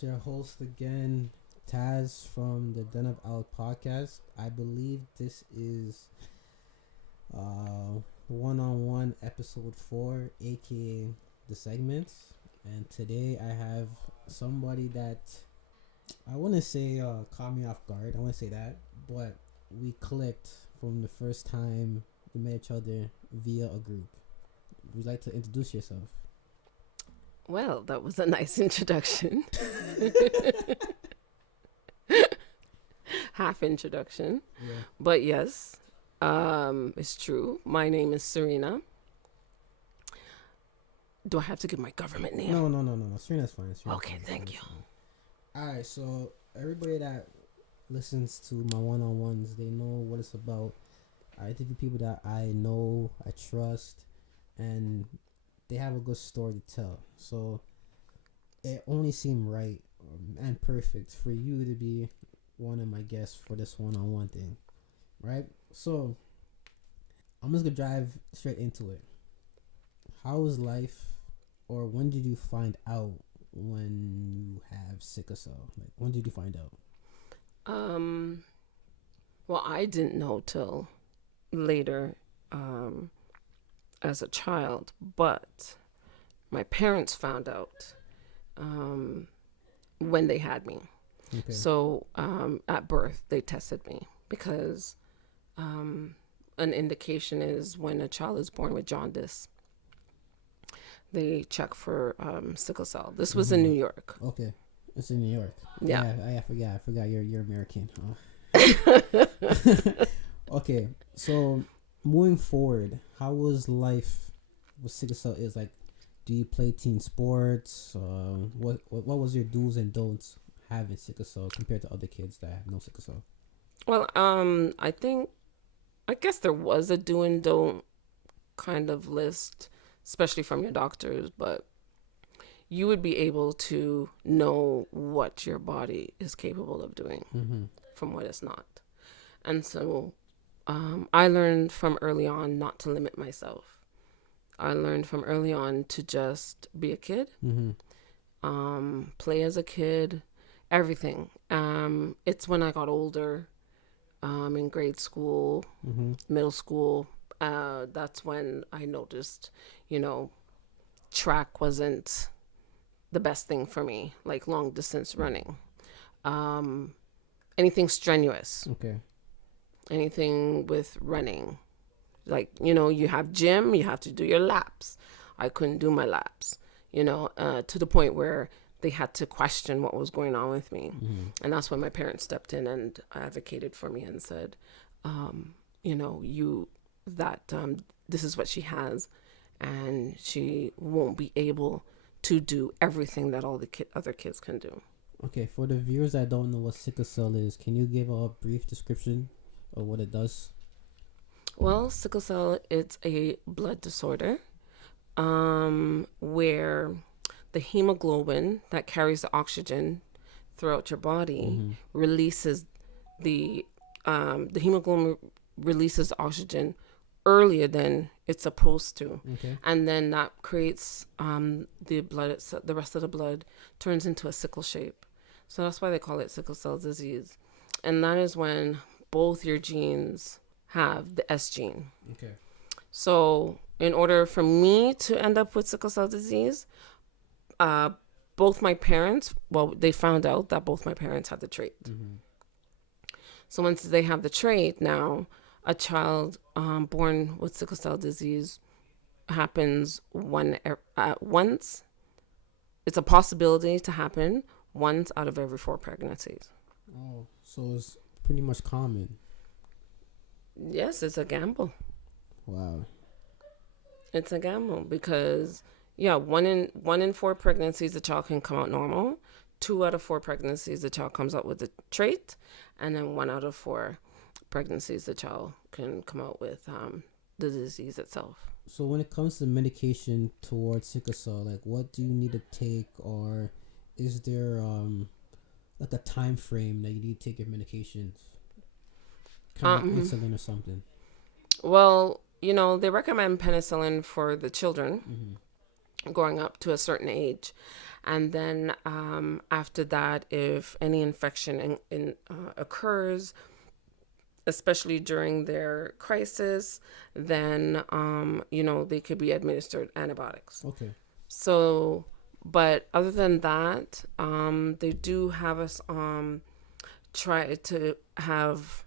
It's your host again, Taz from the Den of Out podcast. I believe this is one-on-one episode 4, aka the segments. And today I have somebody that I wouldn't say caught me off guard. I wouldn't say that, but we clicked from the first time we met each other via a group. Would you like to introduce yourself? Well, that was a nice introduction. Half introduction. Yeah. But yes, it's true. My name is Serena. Do I have to give my government name? No. Serena's fine. Okay, thank you. Alright, so everybody that listens to my one-on-ones, they know what it's about. I interview people that I know, I trust, and they have a good story to tell. So it only seemed right and perfect for you to be one of my guests for this one-on-one thing, right? So I'm just gonna drive straight into it. How was life, or when did you find out when you have sickle cell? Like, when did you find out? Well, I didn't know till later, as a child, but my parents found out when they had me. Okay. So at birth, they tested me because an indication is when a child is born with jaundice, they check for sickle cell. This was in New York. Okay. It's in New York. Yeah. I forgot you're American. Oh. Okay. So moving forward, how was life with sickle cell? Is like, do you play team sports? What was your do's and don'ts having sickle cell compared to other kids that have no sickle cell? Well, I guess there was a do and don't kind of list, especially from your doctors, but you would be able to know what your body is capable of doing from what it's not. And so I learned from early on not to limit myself. I learned from early on to just be a kid, play as a kid, everything. It's when I got older, in grade school, middle school, that's when I noticed, track wasn't the best thing for me, like long distance running. Anything strenuous. Okay. Anything with running. Like, you have gym, you have to do your laps. I couldn't do my laps, to the point where they had to question what was going on with me. And that's when my parents stepped in and advocated for me and said, this is what she has, and she won't be able to do everything that all the other kids can do. Okay, for the viewers that don't know what sickle cell is, can you give a brief description of what it does? Well, sickle cell, it's a blood disorder where the hemoglobin that carries the oxygen throughout your body releases the hemoglobin releases oxygen earlier than it's supposed to. Okay. And then that creates the rest of the blood turns into a sickle shape. So that's why they call it sickle cell disease. And that is when both your genes have the S gene. Okay. So in order for me to end up with sickle cell disease, both my parents, they found out that both my parents had the trait. So once they have the trait, now a child born with sickle cell disease happens once. It's a possibility to happen once out of every 4 pregnancies. Oh, so it's pretty much common. Yes, it's a gamble. Wow. It's a gamble because, one in 4 pregnancies, the child can come out normal. 2 out of 4 pregnancies, the child comes out with the trait. And then 1 out of 4 pregnancies, the child can come out with the disease itself. So when it comes to medication towards sickle cell, like, what do you need to take, or is there like a time frame that you need to take your medications? Kind of insulin or something? Well, they recommend penicillin for the children. growing up to a certain age. And then after that, if any infection occurs, especially during their crisis, then, they could be administered antibiotics. Okay. So, but other than that, they do have us try to have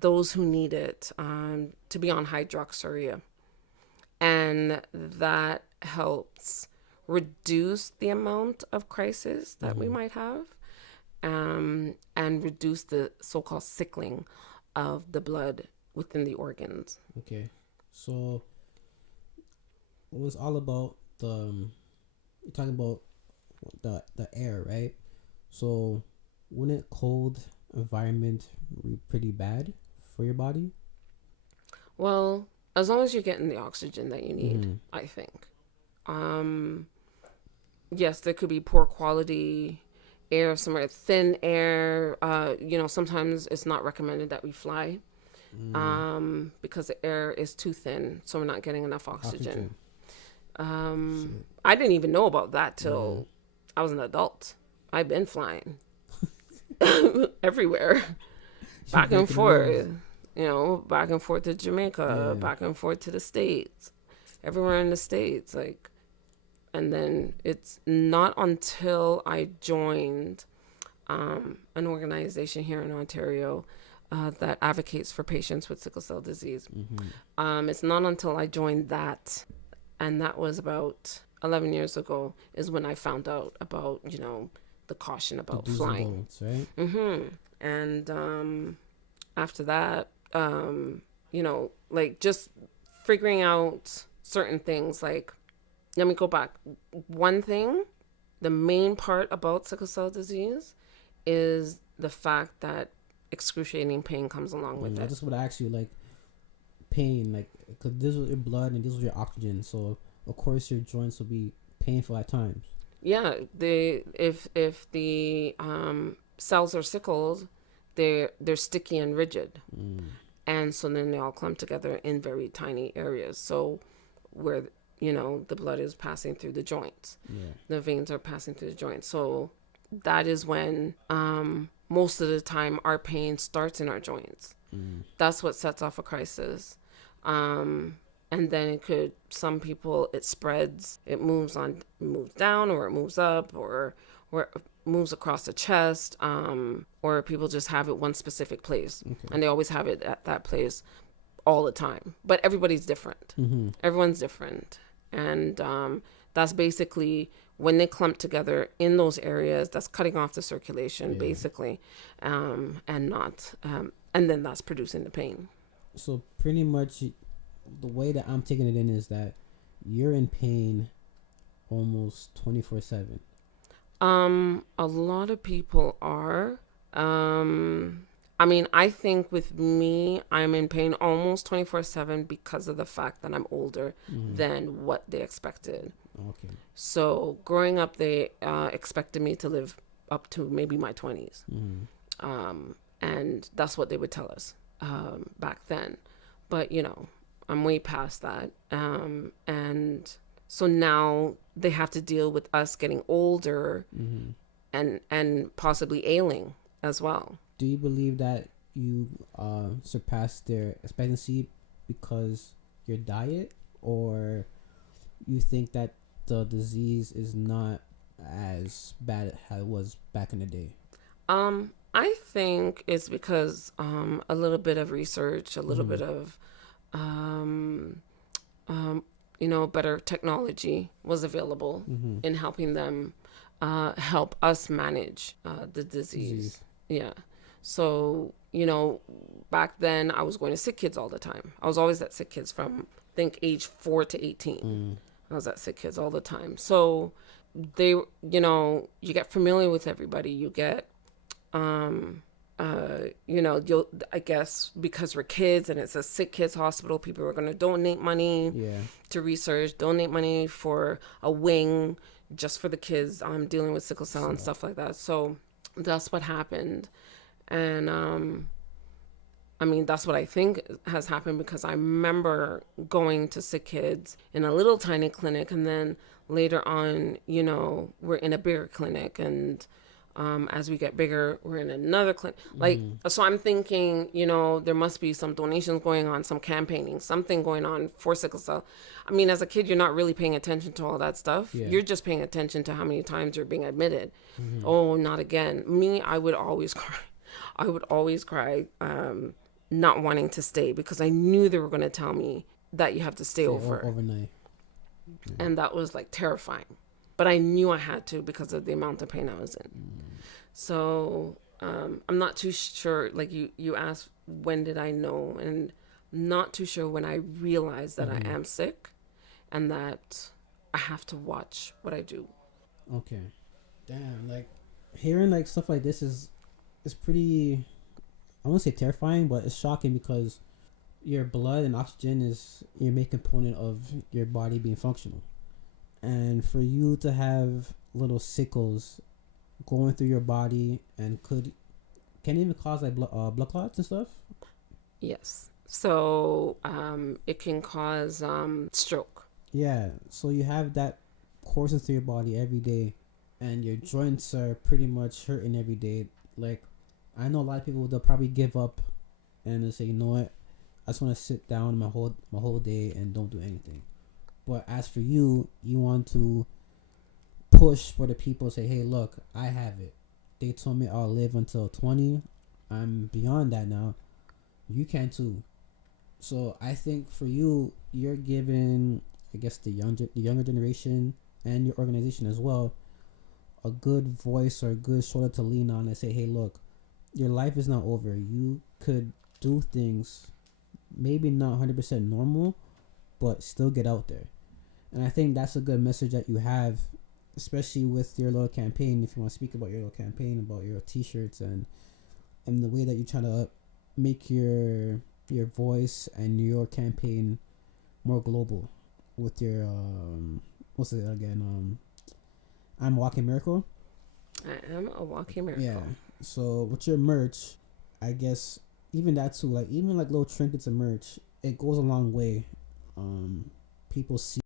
those who need it to be on hydroxyurea. And that helps reduce the amount of crisis that we might have, and reduce the so-called sickling of the blood within the organs. Okay. So it was all about you're talking about the air, right? So wouldn't cold environment be pretty bad for your body? Well, as long as you're getting the oxygen that you need, I think. Yes, there could be poor quality air somewhere, thin air. Sometimes it's not recommended that we fly because the air is too thin, so we're not getting enough oxygen. I didn't even know about that till I was an adult. I've been flying everywhere, back and forth. Back and forth to Jamaica, back and forth to the States, everywhere in the States, and then it's not until I joined an organization here in Ontario that advocates for patients with sickle cell disease. It's not until I joined that, and that was about 11 years ago, is when I found out about, the caution about flying. Right? And after that, just figuring out certain things, let me go back. One thing, the main part about sickle cell disease is the fact that excruciating pain comes along with it. I just would ask you, pain, because this was your blood and this was your oxygen, so of course your joints will be painful at times. Yeah, if the cells are sickled, they're sticky and rigid, and so then they all clump together in very tiny areas. So where the blood is passing through the joints, the veins are passing through the joints. So that is when most of the time our pain starts in our joints. That's what sets off a crisis. And then some people, it spreads, it moves down, or it moves up, or it moves across the chest, or people just have it one specific place, and they always have it at that place all the time. But everybody's different. Everyone's different. And that's basically when they clump together in those areas, that's cutting off the circulation, basically, and then that's producing the pain. So pretty much the way that I'm taking it in is that you're in pain almost 24/7. A lot of people are. I think with me, I'm in pain almost 24/7 because of the fact that I'm older than what they expected. Okay. So growing up, they expected me to live up to maybe my 20s. And that's what they would tell us back then. But, I'm way past that. And so now they have to deal with us getting older and possibly ailing as well. Do you believe that you surpassed their expectancy because your diet, or you think that the disease is not as bad as it was back in the day? I think it's because a little bit of research, a little bit of better technology was available in helping them help us manage the disease. Yeah. So, back then I was going to sick kids all the time. I was always at sick kids from, I think, age 4 to 18. I was at sick kids all the time. So they, you get familiar with everybody. You get, you'll, I guess, because we're kids and it's a sick kids hospital, people are going to donate money to research, donate money for a wing just for the kids dealing with sickle cell and stuff like that. So that's what happened. And I mean, that's what I think has happened, because I remember going to sick kids in a little tiny clinic, and then later on, we're in a bigger clinic, and as we get bigger, we're in another clinic. Like, so I'm thinking, there must be some donations going on, some campaigning, something going on for sickle cell. I mean, as a kid, you're not really paying attention to all that stuff. Yeah. You're just paying attention to how many times you're being admitted. Mm-hmm. Oh, not again. Me, I would always cry. I would always cry, not wanting to stay, because I knew they were going to tell me that you have to stay over. Overnight. Yeah. And that was like terrifying. But I knew I had to because of the amount of pain I was in. So I'm not too sure. Like you asked, when did I know? And not too sure when I realized that I am sick and that I have to watch what I do. Okay. Damn, like hearing like stuff like this is pretty, I won't say terrifying, but it's shocking, because your blood and oxygen is your main component of your body being functional. And for you to have little sickles going through your body and can even cause like blood clots and stuff. Yes. So it can cause stroke. Yeah. So you have that coursing through your body every day, and your joints are pretty much hurting every day. Like, I know a lot of people, they'll probably give up and they'll say, you know what, I just want to sit down my whole day and don't do anything. But as for you, you want to push for the people, say, hey, look, I have it. They told me I'll live until 20. I'm beyond that now. You can too. So I think for you, you're giving, I guess, the younger generation and your organization as well a good voice or a good shoulder to lean on and say, hey, look, your life is not over. You could do things, maybe not 100% normal, but still get out there. And I think that's a good message that you have, especially with your little campaign. If you want to speak about your little campaign, about your t-shirts and the way that you try to make your voice and your campaign more global with your what's it again? I'm a Walking Miracle. I am a walking miracle. Yeah. So with your merch, I guess even that too, like even like little trinkets and merch, it goes a long way. People see